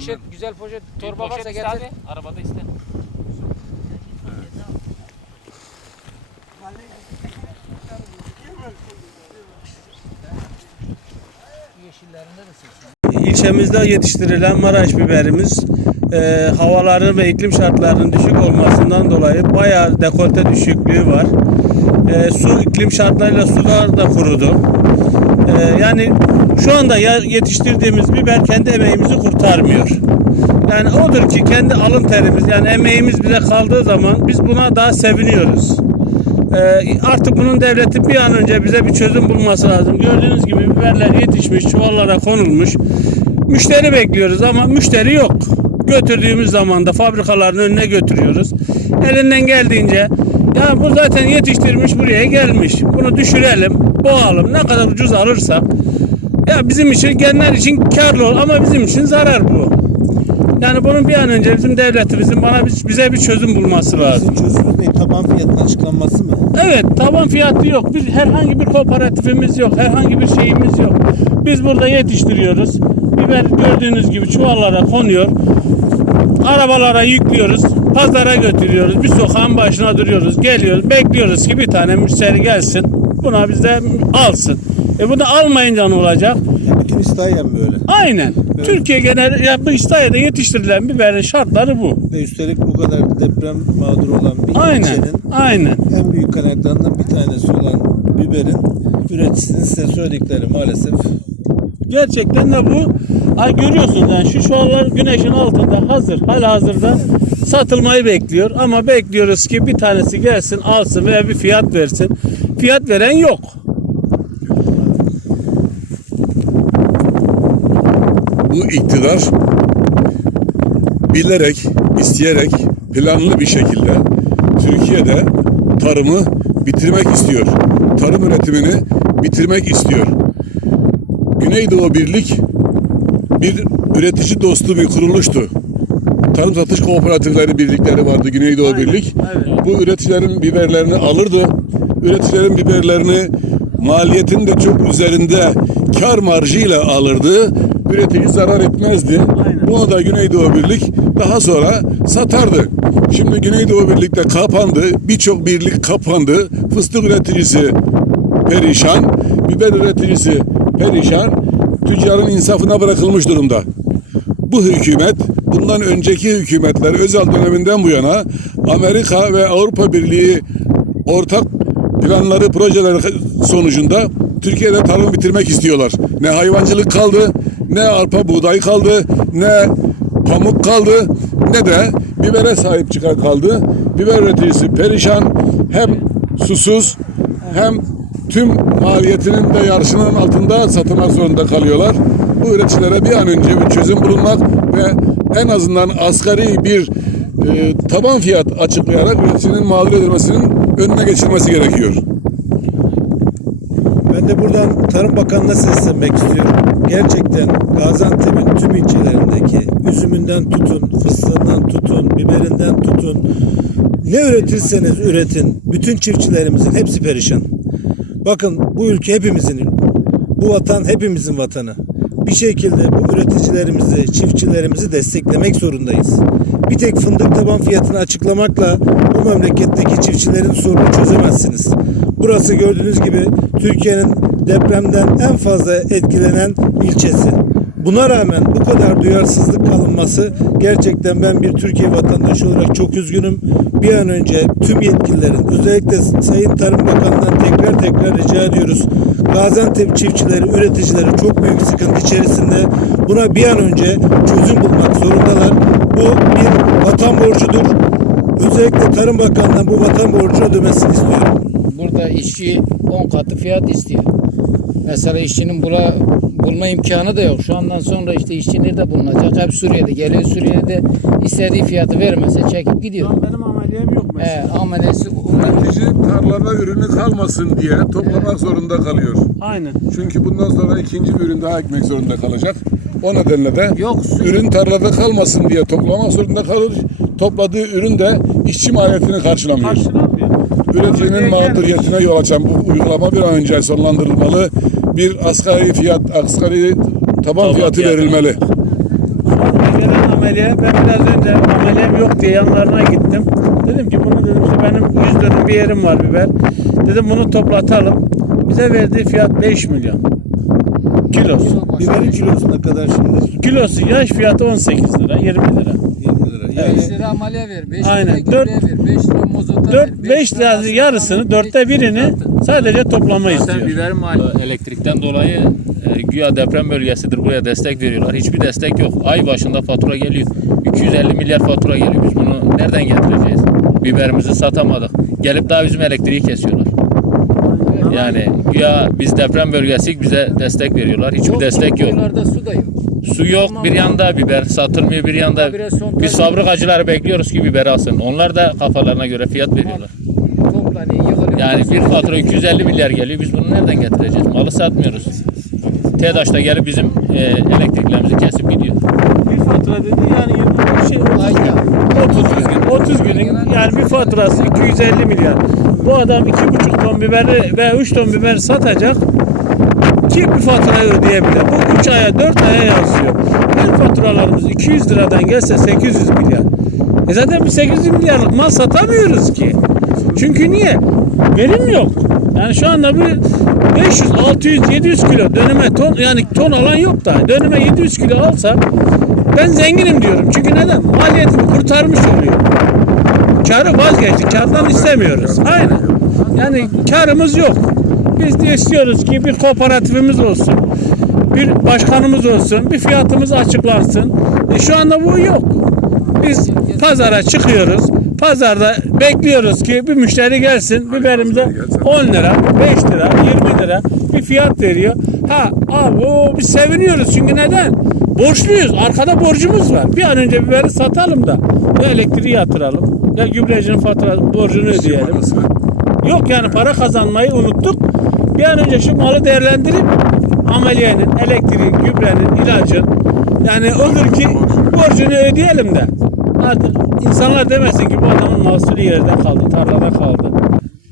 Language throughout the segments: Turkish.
poşet, güzel poşet, torba poşet varsa getir. abi, Arabada iste. Yeşillerinde de seçin. İlçemizde yetiştirilen Maraş biberimiz e, havaların ve iklim şartlarının düşük olmasından dolayı bayağı dekolte düşüklüğü var. E, su iklim şartlarıyla sular da kurudu. E, yani şu anda yetiştirdiğimiz biber kendi emeğimizi kurtarmıyor. Yani odur ki kendi alın terimiz yani emeğimiz bize kaldığı zaman biz buna daha seviniyoruz. Ee, artık bunun devletin bir an önce bize bir çözüm bulması lazım. Gördüğünüz gibi biberler yetişmiş, çuvallara konulmuş. Müşteri bekliyoruz ama müşteri yok. Götürdüğümüz zaman da fabrikaların önüne götürüyoruz. Elinden geldiğince ya bu zaten yetiştirmiş buraya gelmiş. Bunu düşürelim, boğalım. Ne kadar ucuz alırsak ya bizim için genler için karlı ol ama bizim için zarar bu. Yani bunun bir an önce bizim devletimizin bana bize bir çözüm bulması lazım. Çözümünüz ne? Taban fiyatının açıklanması mı? Evet taban fiyatı yok. Bir herhangi bir kooperatifimiz yok. Herhangi bir şeyimiz yok. Biz burada yetiştiriyoruz. Biber gördüğünüz gibi çuvallara konuyor. Arabalara yüklüyoruz. Pazara götürüyoruz. Bir sokağın başına duruyoruz. Geliyoruz. Bekliyoruz ki bir tane müşteri gelsin. Buna bize alsın. E bunu almayınca ne olacak? Bütün İstahiye mi böyle? Aynen. Türkiye genel ya bu İstahiye'de yetiştirilen biberin şartları bu. Ve üstelik bu kadar deprem mağduru olan bir Aynen. ilçenin Aynen. en büyük kaynaklarından bir tanesi olan biberin üreticisinin size söyledikleri maalesef Gerçekten de bu ay görüyorsunuz yani şu çuvallar güneşin altında hazır hala hazırda satılmayı bekliyor ama bekliyoruz ki bir tanesi gelsin alsın veya bir fiyat versin. Fiyat veren yok. Bu iktidar bilerek, isteyerek, planlı bir şekilde Türkiye'de tarımı bitirmek istiyor. Tarım üretimini bitirmek istiyor. Güneydoğu Birlik bir üretici dostu bir kuruluştu. Tarım satış kooperatifleri birlikleri vardı Güneydoğu Birlik. Bu üreticilerin biberlerini alırdı. Üreticilerin biberlerini maliyetin de çok üzerinde kar marjıyla alırdı. Üretici zarar etmezdi. Bunu da Güneydoğu Birlik daha sonra satardı. Şimdi Güneydoğu Birlik de kapandı. Birçok birlik kapandı. Fıstık üreticisi perişan. Biber üreticisi perişan. Tüccarın insafına bırakılmış durumda bu hükümet bundan önceki hükümetler özel döneminden bu yana Amerika ve Avrupa Birliği ortak planları projeleri sonucunda Türkiye'de tarım bitirmek istiyorlar. Ne hayvancılık kaldı, ne arpa buğday kaldı, ne pamuk kaldı, ne de bibere sahip çıkan kaldı. Biber üreticisi perişan, hem susuz hem tüm maliyetinin de yarışının altında satılmak zorunda kalıyorlar. Bu üreticilere bir an önce bir çözüm bulunmak ve en azından asgari bir e, taban fiyat açıklayarak üreticinin mağdur edilmesinin önüne geçilmesi gerekiyor. De buradan Tarım Bakanı'na seslenmek istiyorum. Gerçekten Gaziantep'in tüm ilçelerindeki üzümünden tutun, fıstığından tutun, biberinden tutun. Ne üretirseniz üretin. Bütün çiftçilerimizin hepsi perişan. Bakın bu ülke hepimizin, bu vatan hepimizin vatanı. Bir şekilde bu üreticilerimizi, çiftçilerimizi desteklemek zorundayız. Bir tek fındık taban fiyatını açıklamakla bu memleketteki çiftçilerin sorunu çözemezsiniz. Burası gördüğünüz gibi Türkiye'nin depremden en fazla etkilenen ilçesi. Buna rağmen bu kadar duyarsızlık kalınması gerçekten ben bir Türkiye vatandaşı olarak çok üzgünüm. Bir an önce tüm yetkililerin özellikle Sayın Tarım Bakanı'ndan tekrar tekrar rica ediyoruz. Gaziantep çiftçileri, üreticileri çok büyük sıkıntı içerisinde. Buna bir an önce çözüm bulmak zorundalar. Bu bir vatan borcudur. Özellikle Tarım Bakanı'ndan bu vatan borcunu ödemesini istiyorum. Burada işçi 10 katı fiyat istiyor. Mesela işçinin bula, bulma imkanı da yok. Şu andan sonra işte işçi nerede bulunacak? Hep Suriye'de. Geliyor Suriye'de istediği fiyatı vermese çekip gidiyor. Benim ameliyem yok He, amelesi Üretici tarlada ürünü kalmasın diye toplamak zorunda kalıyor. Aynen. Çünkü bundan sonra ikinci bir ürün daha ekmek zorunda kalacak. O nedenle de Yok, ürün tarlada kalmasın diye toplamak zorunda kalır. Topladığı ürün de işçi maliyetini karşılamıyor. Üreticinin mağduriyetine yol açan bu uygulama bir an önce sonlandırılmalı. Bir asgari fiyat, asgari taban fiyatı fiyatı. verilmeli. Genel ameliye ben biraz önce ameliyem yok diye yanlarına gittim. Dedim ki bunu dedim işte benim 100 dönüm bir yerim var biber. Dedim bunu toplatalım. Bize verdiği fiyat 5 milyon. Kilosu. Biberin kilosu ne kadar şimdi? Kilosu yaş fiyatı 18 lira 20 lira. 20 lira. Yani 5 lira amele ver, 5 Aynen. lira Dört- gübre ver, 5 lira mozota 4 ver. 5 lira yarısını dörtte birini sadece toplama Zaten istiyor. biber mali elektrikten dolayı e, güya deprem bölgesidir buraya destek veriyorlar. Hiçbir destek yok. Ay başında fatura geliyor. 250 milyar fatura geliyor. Biz bunu nereden getireceğiz? Biberimizi satamadık. Gelip daha bizim elektriği kesiyorlar. Yani güya biz deprem bölgesiyik bize destek veriyorlar. Hiçbir destek yok. Buralarda su da yok. Su yok bir yanda biber satılmıyor bir yanda. Biz fabrikacıları bekliyoruz ki biber alsın. Onlar da kafalarına göre fiyat veriyorlar. Yani bir fatura 250 milyar geliyor. Biz bunu nereden getireceğiz? Malı satmıyoruz. TEDAŞ da gelip bizim e, elektriklerimizi kesip gidiyor. Bir fatura dedi yani 20 şey 30 Ayda. gün. 30 gün. 30 günün yani bir faturası 250 milyar. Bu adam 2,5 ton biberi ve 3 ton biber satacak ki bir faturayı ödeyebilir. Bu 3 aya 4 aya yansıyor. Her faturalarımız 200 liradan gelse 800 milyar. E zaten bir 800 milyarlık mal satamıyoruz ki. Çünkü niye? Verim yok. Yani şu anda bir 500, 600, 700 kilo dönüme ton yani ton alan yok da dönüme 700 kilo alsa ben zenginim diyorum. Çünkü neden? Maliyetimi kurtarmış oluyor. Karı vazgeçtik. Kardan istemiyoruz. Aynen. Yani karımız yok. Biz de istiyoruz ki bir kooperatifimiz olsun. Bir başkanımız olsun. Bir fiyatımız açıklansın. E şu anda bu yok. Biz pazara çıkıyoruz. Pazarda bekliyoruz ki bir müşteri gelsin. Biberimize 10 lira, 5 lira, 20 lira bir fiyat veriyor. Ha abi o biz seviniyoruz çünkü neden? Borçluyuz. Arkada borcumuz var. Bir an önce biberi satalım da ya elektriği yatıralım ya gübrecinin fatura borcunu ödeyelim. Yok yani para kazanmayı unuttuk. Bir an önce şu malı değerlendirip ameliyenin, elektriğin, gübrenin, ilacın yani olur ki borcunu ödeyelim de. Artık insanlar demesin ki bu adamın mahsulü yerde kaldı, tarlada kaldı.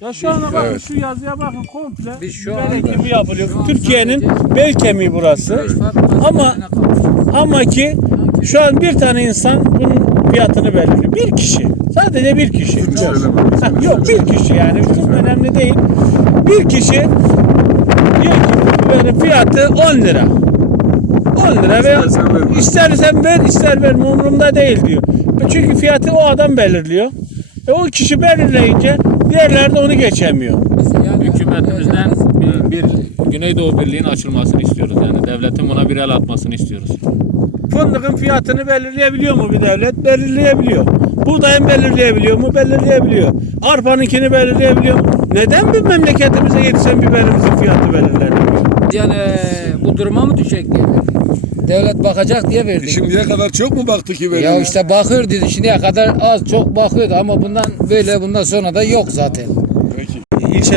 Ya şu ana bakın şu yazıya bakın komple Biz şu biber ekimi yapılıyor. Türkiye'nin bel kemiği burası. Ama ama ki şu an bir tane insan bunun fiyatını belirliyor. Bir kişi. Sadece bir kişi. Ha, yok bir kişi yani. Çok önemli değil. Bir kişi diyor ki biberin fiyatı 10 lira. 10 lira veya istersen ver ister verme umurumda değil diyor. Çünkü fiyatı o adam belirliyor. E o kişi belirleyince de onu geçemiyor. Hükümetimizden bir, bir Güneydoğu Birliği'nin açılmasını istiyoruz. Yani devletin buna bir el atmasını istiyoruz. Fındığın fiyatını belirleyebiliyor mu bir devlet? Belirleyebiliyor. Buğdayın belirleyebiliyor mu? Belirleyebiliyor. Arpanınkini belirleyebiliyor mu? Neden bir memleketimize yetişen biberimizin fiyatı belirlenmiyor? Yani bu duruma mı düşecek verdik. Devlet bakacak diye verdik. Şimdiye kadar çok mu baktı ki Ya verilmiş? işte bakıyor dedi şimdiye kadar az çok bakıyordu ama bundan böyle bundan sonra da yok zaten.